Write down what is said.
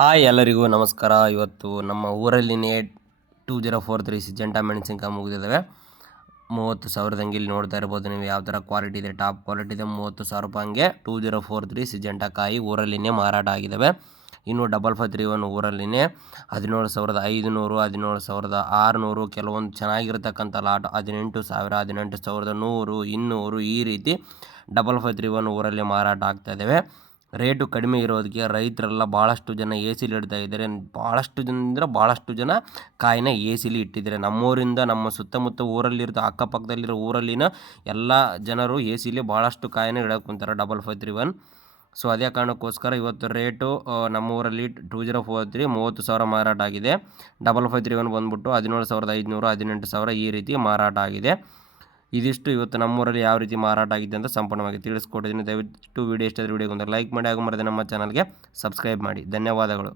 Hi ಎಲ್ಲರಿಗೂ ನಮಸ್ಕಾರ. ಇವತ್ತು ನಮ್ಮ ಊರಲ್ಲಿನೇ 2043 ಸಿಜೆಂಟಾ ಮೆಣಸಿನ್ಕಾಯಿ ಮುಗಿದಿದ್ದಾವೆ. 30,000 ಹಂಗೆ ಇಲ್ಲಿ ನೋಡ್ತಾ ಇರ್ಬೋದು ನೀವು ಯಾವ ಥರ ಕ್ವಾಲಿಟಿ ಇದೆ. ಟಾಪ್ ಕ್ವಾಲಿಟಿ ಇದೆ. 30,000 ರೂಪಾಯಿ ಹಂಗೆ 2043 ಸಿಜೆಂಟಾ ಕಾಯಿ ಊರಲ್ಲಿನೇ ಮಾರಾಟ ಆಗಿದ್ದಾವೆ. ಇನ್ನು 5531 ಊರಲ್ಲಿನೇ 17,500 17,600 ಕೆಲವೊಂದು ಚೆನ್ನಾಗಿರ್ತಕ್ಕಂಥ ಲಾಟ್ 18,000 18,100 200 ಈ ರೀತಿ 5531 ಊರಲ್ಲಿ ಮಾರಾಟ ಆಗ್ತಾ ಇದ್ದಾವೆ. ರೇಟು ಕಡಿಮೆ ಇರೋದಕ್ಕೆ ರೈತರೆಲ್ಲ ಭಾಳಷ್ಟು ಜನ ಎ ಸಿಲಿ ಇಡ್ತಾ ಇದ್ದಾರೆ. ಭಾಳಷ್ಟು ಜನ ಕಾಯಿನ ಎ ಸಿಲಿ ಇಟ್ಟಿದ್ದಾರೆ. ನಮ್ಮೂರಿಂದ ನಮ್ಮ ಸುತ್ತಮುತ್ತ ಊರಲ್ಲಿರೋ ಅಕ್ಕಪಕ್ಕದಲ್ಲಿರೋ ಊರಲ್ಲಿನ ಎಲ್ಲ ಜನರು ಎ ಸಿಲಿ ಭಾಳಷ್ಟು ಕಾಯಿನ ಇಡಕ್ಕೆ ಕುಂತಾರೆ 5531. ಸೊ ಅದೇ ಕಾರಣಕ್ಕೋಸ್ಕರ ಇವತ್ತು ರೇಟು ನಮ್ಮೂರಲ್ಲಿ 2043 30,000 ಮಾರಾಟ ಆಗಿದೆ. 5531 ಬಂದ್ಬಿಟ್ಟು 17,500 18,000 ಈ ರೀತಿ ಮಾರಾಟ ಆಗಿದೆ. ಇದಿಷ್ಟು ಇವತ್ತು ನಮ್ಮೂರಲ್ಲಿ ಯಾವ ರೀತಿ ಮಾರಾಟ ಆಗಿದೆ ಅಂತ ಸಂಪೂರ್ಣವಾಗಿ ತಿಳಿಸ್ಕೊಟ್ಟಿದ್ದೀನಿ. ದಯವಿಟ್ಟು ವಿಡಿಯೋ ಇಷ್ಟ ಆದರೆ ವಿಡಿಯೋಗೊಂದು ಲೈಕ್ ಮಾಡಿ ಹಾಗೂ ಮರದೇ ನಮ್ಮ ಚಾನಲ್ಗೆ ಸಬ್ಸ್ಕ್ರೈಬ್ ಮಾಡಿ. ಧನ್ಯವಾದಗಳು.